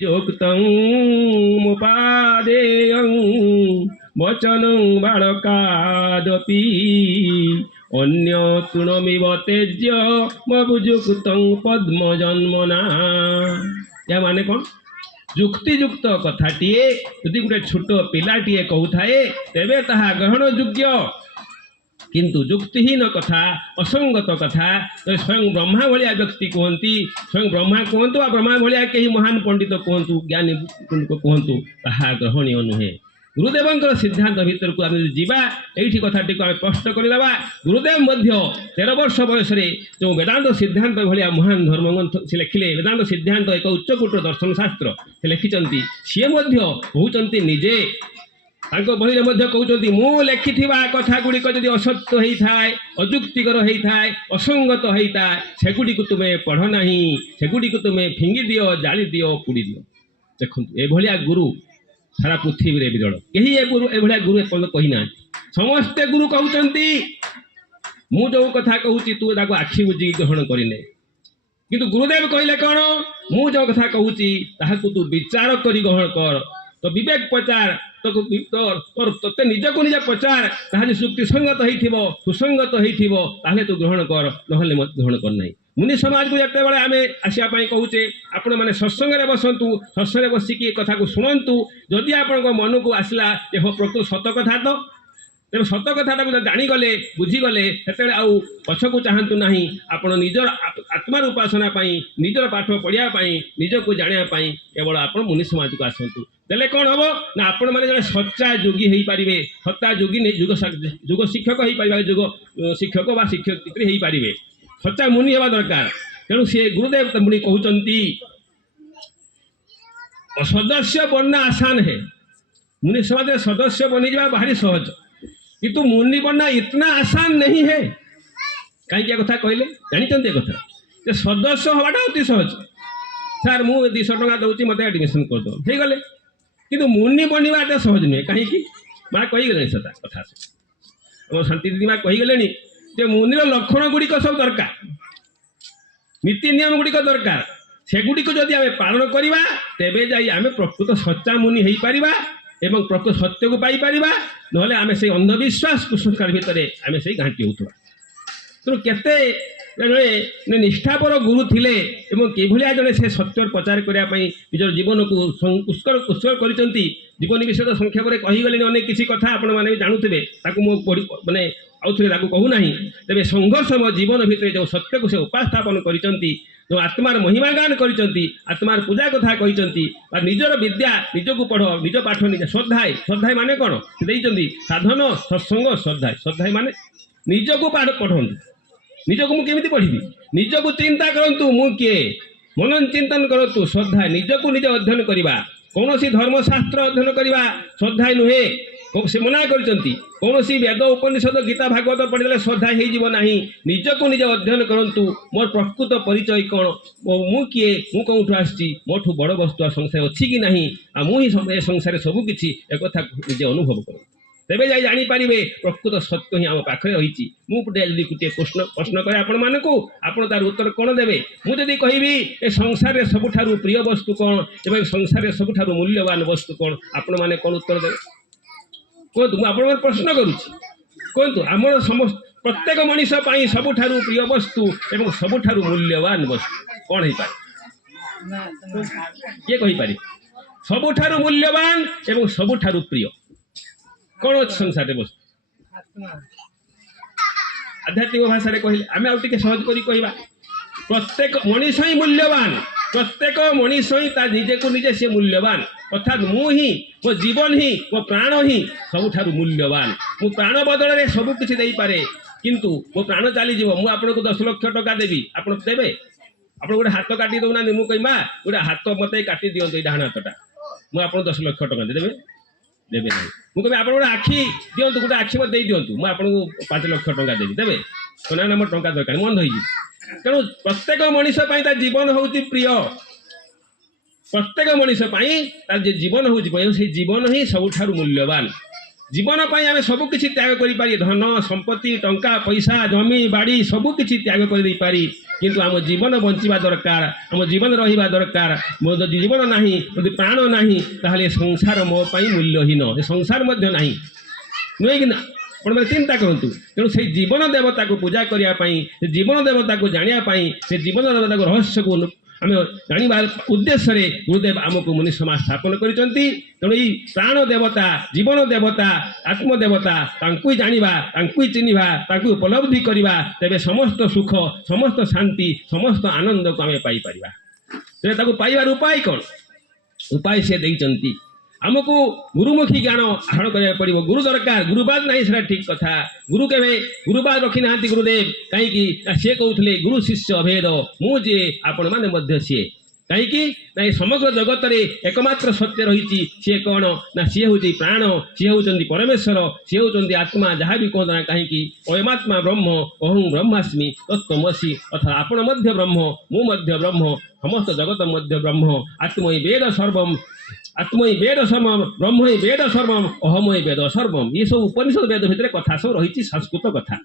যুক্তং মুপাদেয়ং বচনং বালকাদপি অন্য তৃণমিব তেজ্য মবুযুক্তং পদ্মজন্মনা। ଏହା ମାନେ କ'ଣ? ଯୁକ୍ତିଯୁକ୍ତ କଥାଟିଏ ଯଦି ଗୋଟେ ଛୋଟ ପିଲାଟିଏ କହୁଥାଏ ତେବେ ତାହା ଗ୍ରହଣ ଯୋଗ୍ୟ, କିନ୍ତୁ ଯୁକ୍ତିହୀନ କଥା, ଅସଙ୍ଗତ କଥା ସ୍ୱୟଂ ବ୍ରହ୍ମା ଭଳିଆ ବ୍ୟକ୍ତି କୁହନ୍ତି, ସ୍ୱୟଂ ବ୍ରହ୍ମା କୁହନ୍ତୁ ବା ବ୍ରହ୍ମା ଭଳିଆ କେହି ମହାନ ପଣ୍ଡିତ କୁହନ୍ତୁ, ଜ୍ଞାନୀ କୁହନ୍ତୁ, ତାହା ଗ୍ରହଣୀୟ ନୁହେଁ। ଗୁରୁଦେବଙ୍କର ସିଦ୍ଧାନ୍ତ ଭିତରକୁ ଆମେ ଯଦି ଯିବା, ଏଇଠି କଥାଟିକୁ ଆମେ ସ୍ପଷ୍ଟ କରିଦେବା। ଗୁରୁଦେବ ମଧ୍ୟ 13 ବର୍ଷ ବୟସରେ ଯେଉଁ ବେଦାନ୍ତ ସିଦ୍ଧାନ୍ତ ଭଳିଆ ମହାନ ଧର୍ମଗ୍ରନ୍ଥ ସେ ଲେଖିଲେ, ବେଦାନ୍ତ ସିଦ୍ଧାନ୍ତ ଏକ ଉଚ୍ଚକୋଟୀର ଦର୍ଶନ ଶାସ୍ତ୍ର ସେ ଲେଖିଛନ୍ତି। ସିଏ ମଧ୍ୟ କହୁଛନ୍ତି ନିଜେ ତାଙ୍କ ବହିରେ ମଧ୍ୟ କହୁଛନ୍ତି, ମୁଁ ଲେଖିଥିବା କଥା ଗୁଡ଼ିକ ଯଦି ଅସତ୍ୟ ହେଇଥାଏ, ଅଯୁକ୍ତିକର ହେଇଥାଏ, ଅସଙ୍ଗତ ହେଇଥାଏ, ସେଗୁଡ଼ିକୁ ତୁମେ ପଢ଼ ନାହିଁ, ସେଗୁଡ଼ିକୁ ତୁମେ ଫିଙ୍ଗି ଦିଅ, ଜାଳି ଦିଅ, ପୋଡ଼ି ଦିଅ। ଦେଖନ୍ତୁ, ଏଭଳିଆ ଗୁରୁ ସାରା ପୃଥିବୀରେ ବିରଳ। କେହି ଏଭଳିଆ ଗୁରୁ ଏପର୍ଯ୍ୟନ୍ତ କହିନାହାନ୍ତି। ସମସ୍ତେ ଗୁରୁ କହୁଛନ୍ତି ମୁଁ ଯେଉଁ କଥା କହୁଛି ତୁ ତାକୁ ଆଖି ବୁଜିକି ଗ୍ରହଣ କରିନେ, କିନ୍ତୁ ଗୁରୁଦେବ କହିଲେ କ'ଣ? ମୁଁ ଯେଉଁ କଥା କହୁଛି ତାହାକୁ ତୁ ବିଚାର କରି ଗ୍ରହଣ କର, ତ ବିବେକ ପଚାର, ତୋତେ ନିଜକୁ ନିଜେ ପଚାର, ତାହା ଯଦି ଯୁକ୍ତିସଙ୍ଗତ ହେଇଥିବ, ସୁସଙ୍ଗତ ହେଇଥିବ, ତାହେଲେ ତୁ ଗ୍ରହଣ କର, ନହେଲେ ଗ୍ରହଣ କର ନାହିଁ। ମୁନି ସମାଜକୁ ଯେତେବେଳେ ଆମେ ଆସିବା ପାଇଁ କହୁଛେ, ଆପଣମାନେ ସତ୍ସଙ୍ଗରେ ବସନ୍ତୁ, ସତ୍ସଙ୍ଗରେ ବସିକି ଏ କଥାକୁ ଶୁଣନ୍ତୁ। ଯଦି ଆପଣଙ୍କ ମନକୁ ଆସିଲା ଯେ ହଁ ପ୍ରକୃତ ସତ କଥା, ତ ତେଣୁ ସତ କଥାଟାକୁ ଜାଣିଗଲେ, ବୁଝିଗଲେ, ସେତେବେଳେ ଆଉ ପଛକୁ ଚାହାନ୍ତୁ ନାହିଁ। ଆପଣ ନିଜର ଆତ୍ମାର ଉପାସନା ପାଇଁ, ନିଜର ପାଠ ପଢ଼ିବା ପାଇଁ, ନିଜକୁ ଜାଣିବା ପାଇଁ କେବଳ ଆପଣ ମୁନି ସମାଜକୁ ଆସନ୍ତୁ। ଦେଲେ କ'ଣ ହେବ ନା ଆପଣମାନେ ଜଣେ ସଚ୍ଚା ଯୋଗୀ ହେଇପାରିବେ, ସଚ୍ଚା ଯୋଗୀ ଯୁଗ ଶିକ୍ଷକ ହେଇପାରିବେ, ଯୁଗ ଶିକ୍ଷକ ବା ଶିକ୍ଷୟିତ୍ରୀ ହେଇପାରିବେ, ସଚ୍ଚା ମୁନି ହେବା ଦରକାର। ତେଣୁ ସେ ଗୁରୁଦେବ ମୁନି କହୁଛନ୍ତି ସଦସ୍ୟ ବନନା ଆସାନ ହେ। ମୁନି ସମାଜରେ ସଦସ୍ୟ ବନିଯିବା ଭାରି ସହଜ, କିନ୍ତୁ ମୁନି ବନନା ଇତନା ଆସାନ नहीं है। କାହିଁକି ଏ କଥା କହିଲେ ଜାଣିଛନ୍ତି? ଏ କଥା ଯେ ସଦସ୍ୟ ହେବାଟା ଅତି ସହଜ। ସାର୍ ମୁଁ 200 ଟଙ୍କା ଦେଉଛି, ମୋତେ ଆଡ଼ମିସନ୍ କରିଦେବ, ହେଇଗଲେ। କିନ୍ତୁ ମୁନି ବନିବା ଏଟା ସହଜ ନୁହେଁ। କାହିଁକି? ମା କହିଗଲେଣି ସେଟା କଥା, ଆମ ଶାନ୍ତି ଦିଦି ମା କହିଗଲେଣି ଯେ ମୁନିର ଲକ୍ଷଣ ଗୁଡ଼ିକ ସବୁ ଦରକାର, ନୀତି ନିୟମ ଗୁଡ଼ିକ ଦରକାର। ସେଗୁଡ଼ିକୁ ଯଦି ଆମେ ପାଳନ କରିବା, ତେବେ ଯାଇ ଆମେ ପ୍ରକୃତ ସଚ୍ଚା ମୁନି ହେଇପାରିବା ଏବଂ ପ୍ରକୃତ ସତ୍ୟକୁ ପାଇପାରିବା। ନହେଲେ ଆମେ ସେଇ ଅନ୍ଧବିଶ୍ୱାସ କୁସଂସ୍କାର ଭିତରେ ଆମେ ସେଇ ଘାଣ୍ଟି ହେଉଥିବା। ତେଣୁ କେତେ ଜଣେ ନିଷ୍ଠାପର ଗୁରୁ ଥିଲେ ଏବଂ କିଭଳିଆ ଜଣେ ସେ ସତ୍ୟର ପ୍ରଚାର କରିବା ପାଇଁ ନିଜର ଜୀବନକୁ ଉତ୍ସର୍ଗ କରିଛନ୍ତି। ଜୀବନୀ ବିଷୟରେ ସଂକ୍ଷେପରେ କହିଗଲେଣି ଅନେକ କିଛି କଥା, ଆପଣମାନେ ବି ଜାଣୁଥିବେ, ତାକୁ ମୁଁ ମାନେ ଆଉଥରେ ତାକୁ କହୁନାହିଁ। ତେବେ ସଂଘର୍ଷମୟ ଜୀବନ ଭିତରେ ଯେଉଁ ସତ୍ୟକୁ ସେ ଉପସ୍ଥାପନ କରିଛନ୍ତି, ଯେଉଁ ଆତ୍ମାର ମହିମା ଗାନ କରିଛନ୍ତି, ଆତ୍ମାର ପୂଜା କଥା କହିଛନ୍ତି, ବା ନିଜର ବିଦ୍ୟା ନିଜକୁ ପଢ଼, ନିଜ ପାଠ ନିଜେ ଶ୍ରଦ୍ଧାଏ। ଶ୍ରଦ୍ଧାଏ ମାନେ କ'ଣ? ସେ ଦେଇଛନ୍ତି ସାଧନ, ସତ୍ସଙ୍ଗ, ଶ୍ରଦ୍ଧାଏ। ଶ୍ରଦ୍ଧାଏ ମାନେ ନିଜକୁ ପଢ଼ନ୍ତୁ। ନିଜକୁ ମୁଁ କେମିତି ପଢ଼ିବି? ନିଜକୁ ଚିନ୍ତା କରନ୍ତୁ, ମୁଁ କିଏ? ମନ ଚିନ୍ତନ କରନ୍ତୁ। ଶ୍ରଦ୍ଧା ନିଜକୁ ନିଜେ ଅଧ୍ୟୟନ କରିବା। କୌଣସି ଧର୍ମଶାସ୍ତ୍ର ଅଧ୍ୟୟନ କରିବା ଶ୍ରଦ୍ଧା ନୁହେଁ। ସେ ମନା କରିଛନ୍ତି କୌଣସି ବେଦ, ଉପନିଷଦ, ଗୀତା, ଭାଗବତ ପଢ଼ିଦେଲେ ଶ୍ରଦ୍ଧା ହେଇଯିବ ନାହିଁ। ନିଜକୁ ନିଜେ ଅଧ୍ୟୟନ କରନ୍ତୁ। ମୋର ପ୍ରକୃତ ପରିଚୟ କ'ଣ? ମୁଁ କିଏ? ମୁଁ କେଉଁଠୁ ଆସିଛି? ମୋଠୁ ବଡ଼ ବସ୍ତୁ ଆଉ ସଂସାର ଅଛି କି ନାହିଁ? ଆଉ ମୁଁ ହିଁ ଏ ସଂସାରରେ ସବୁ କିଛି, ଏକଥା ନିଜେ ଅନୁଭବ କରନ୍ତୁ। ତେବେ ଯାଇ ଜାଣିପାରିବେ ପ୍ରକୃତ ସତ୍ୟ ହିଁ ଆମ ପାଖରେ ରହିଛି। ମୁଁ ଯଦି ଗୋଟିଏ ପ୍ରଶ୍ନ କରେ ଆପଣମାନଙ୍କୁ, ଆପଣ ତାର ଉତ୍ତର କ'ଣ ଦେବେ? ମୁଁ ଯଦି କହିବି ଏ ସଂସାରରେ ସବୁଠାରୁ ପ୍ରିୟ ବସ୍ତୁ କ'ଣ ଏବଂ ସଂସାରରେ ସବୁଠାରୁ ମୂଲ୍ୟବାନ ବସ୍ତୁ କ'ଣ, ଆପଣମାନେ କ'ଣ ଉତ୍ତର ଦେବେ? କୁହନ୍ତୁ, ମୁଁ ଆପଣଙ୍କର ପ୍ରଶ୍ନ କରୁଛି। କୁହନ୍ତୁ, ଆମର ପ୍ରତ୍ୟେକ ମଣିଷ ପାଇଁ ସବୁଠାରୁ ପ୍ରିୟ ବସ୍ତୁ ଏବଂ ସବୁଠାରୁ ମୂଲ୍ୟବାନ ବସ୍ତୁ କ'ଣ ହେଇପାରେ? କିଏ କହିପାରିବେ? ସବୁଠାରୁ ମୂଲ୍ୟବାନ ଏବଂ ସବୁଠାରୁ ପ୍ରିୟ କ'ଣ ଅଛି ସଂସାରରେ ବସ୍ତୁ? ଆଧ୍ୟାତ୍ମିକ ଭାଷାରେ କହିଲେ ଆମେ ଆଉ ଟିକେ ସହଜ କରି କହିବା, ପ୍ରତ୍ୟେକ ମଣିଷ ହିଁ ମୂଲ୍ୟବାନ। ପ୍ରତ୍ୟେକ ମଣିଷ ହିଁ ତା ନିଜକୁ ନିଜେ ସେ ମୂଲ୍ୟବାନ। ଅର୍ଥାତ୍ ମୁଁ ହିଁ, ମୋ ଜୀବନ ହିଁ, ମୋ ପ୍ରାଣ ହିଁ ସବୁଠାରୁ ମୂଲ୍ୟବାନ। ମୁଁ ପ୍ରାଣ ବଦଳରେ ସବୁ କିଛି ଦେଇପାରେ, କିନ୍ତୁ ମୋ ପ୍ରାଣ ଚାଲିଯିବ। ମୁଁ ଆପଣଙ୍କୁ 10 ଲକ୍ଷ ଟଙ୍କା ଦେବି, ଆପଣ ଦେବେ? ଆପଣ ଗୋଟେ ହାତ କାଟି ଦେଉନାହାନ୍ତି, ମୁଁ କହିବି ମା ଗୋଟେ ହାତ ମୋତେ କାଟି ଦିଅନ୍ତୁ, ଏଇ ଡାହାଣ ହାତଟା, ମୁଁ ଆପଣଙ୍କୁ 10 ଲକ୍ଷ ଟଙ୍କା ଦେବେ? ଦେବେ ନାହିଁ। ମୁଁ କହିବି ଆପଣ ଗୋଟେ ଆଖି ଦିଅନ୍ତୁ, ଗୋଟେ ଆଖି ମୋତେ ଦେଇ ଦିଅନ୍ତୁ, ମୁଁ ଆପଣଙ୍କୁ 5 ଲକ୍ଷ ଟଙ୍କା ଦେବି, ଦେବେ? ନା ନା, ମୋର ଟଙ୍କା ଦରକାର, ମନ ହେଇଯିବ। ତେଣୁ ପ୍ରତ୍ୟେକ ମଣିଷ ପାଇଁ ତା ଜୀବନ ହେଉଛି ପ୍ରିୟ। ପ୍ରତ୍ୟେକ ମଣିଷ ପାଇଁ ତାର ଯେ ଜୀବନ ହେଉଛି ପ୍ରିୟ, ସେଇ ଜୀବନ ହିଁ ସବୁଠାରୁ ମୂଲ୍ୟବାନ। জীবন পাই আমি সবু কিছু ত্যাগ করি পারি, ধন সম্পত্তি টঙ্কা পয়সা জমি বাড়ি সবু কিছু ত্যাগ করে দেই পারি, কিন্তু ଆମ জীবন বଞ୍ଚିବା দরকার, ଆମ জীবন ରହିବା দরকার। ମୋର ଯଦି ଜୀବନ ନାହିଁ, ଯଦି ପ୍ରାଣ ନାହିଁ, ତାହେଲେ ଏ ସଂସାର ମୋ ପାଇଁ ମୂଲ୍ୟହୀନ, ଏ ସଂସାର ମଧ୍ୟ ନାହିଁ, ନୁହେଁ କି ନା? ଆପଣମାନେ ଚିନ୍ତା କରନ୍ତୁ। ତେଣୁ ସେଇ ଜୀବନ ଦେବତାକୁ ପୂଜା କରିବା ପାଇଁ, ସେ ଜୀବନ ଦେବତାକୁ ଜାଣିବା ପାଇଁ, ସେ ଜୀବନ ଦେବତାକୁ ରହସ୍ୟକୁ ଆମେ ଜାଣିବା ଉଦ୍ଦେଶ୍ୟରେ ଗୁରୁଦେବ ଆମକୁ ମୁନି ସମାଜ ସ୍ଥାପନ କରିଛନ୍ତି। ତେଣୁ ଏଇ ପ୍ରାଣ ଦେବତା, ଜୀବନ ଦେବତା, ଆତ୍ମଦେବତା, ତାଙ୍କୁ ହିଁ ଜାଣିବା, ତାଙ୍କୁ ହିଁ ଚିହ୍ନିବା, ତାଙ୍କୁ ଉପଲବ୍ଧି କରିବା, ତେବେ ସମସ୍ତ ସୁଖ, ସମସ୍ତ ଶାନ୍ତି, ସମସ୍ତ ଆନନ୍ଦକୁ ଆମେ ପାଇପାରିବା। ତେବେ ତାକୁ ପାଇବାର ଉପାୟ କ'ଣ? ଉପାୟ ସେ ଦେଇଛନ୍ତି। ଆମକୁ ଗୁରୁମୁଖୀ ଜ୍ଞାନ ଆହରଣ କରିବାକୁ ପଡ଼ିବ। ଗୁରୁ ଦରକାର, ଗୁରୁବାଦ ନାହିଁ, ସେଟା ଠିକ କଥା। ଗୁରୁ କେବେ ଗୁରୁବାଦ ରଖିନାହାନ୍ତି ଗୁରୁଦେବ। କାହିଁକି ନା ସିଏ କହୁଥିଲେ ଗୁରୁ ଶିଷ୍ୟ ଅଭେଦ, ମୁଁ ଯିଏ ଆପଣମାନେ ମଧ୍ୟ ସିଏ। କାହିଁକି ନା ଏ ସମଗ୍ର ଜଗତରେ ଏକମାତ୍ର ସତ୍ୟ ରହିଛି। ସିଏ କ'ଣ ନା ସିଏ ହେଉଛି ପ୍ରାଣ, ସିଏ ହେଉଛନ୍ତି ପରମେଶ୍ୱର, ସିଏ ହେଉଛନ୍ତି ଆତ୍ମା, ଯାହା ବି କୁହନ୍ତୁ ନା କାହିଁକି। ଅୟମାତ୍ମା ବ୍ରହ୍ମ ଅହଂ ବ୍ରହ୍ମାସ୍ମି ତତ୍ତ୍ୱମସି, ଅର୍ଥାତ୍ ଆପଣ ମଧ୍ୟ ବ୍ରହ୍ମ, ମୁଁ ମଧ୍ୟ ବ୍ରହ୍ମ, ସମସ୍ତ ଜଗତ ମଧ୍ୟ ବ୍ରହ୍ମ। ଆତ୍ମଇ ବେଦ ସର୍ବମ୍, ଆତ୍ମଇ ବେଦ ସର୍ବମ୍, ବ୍ରହ୍ମଇ ବେଦ ସର୍ବମ୍, ଅହମଇ ବେଦ ସର୍ବମ୍। ଏସବୁ ଉପନିଷଦ ବେଦ ଭିତରେ କଥା ସବୁ ରହିଛି, ସଂସ୍କୃତ କଥା।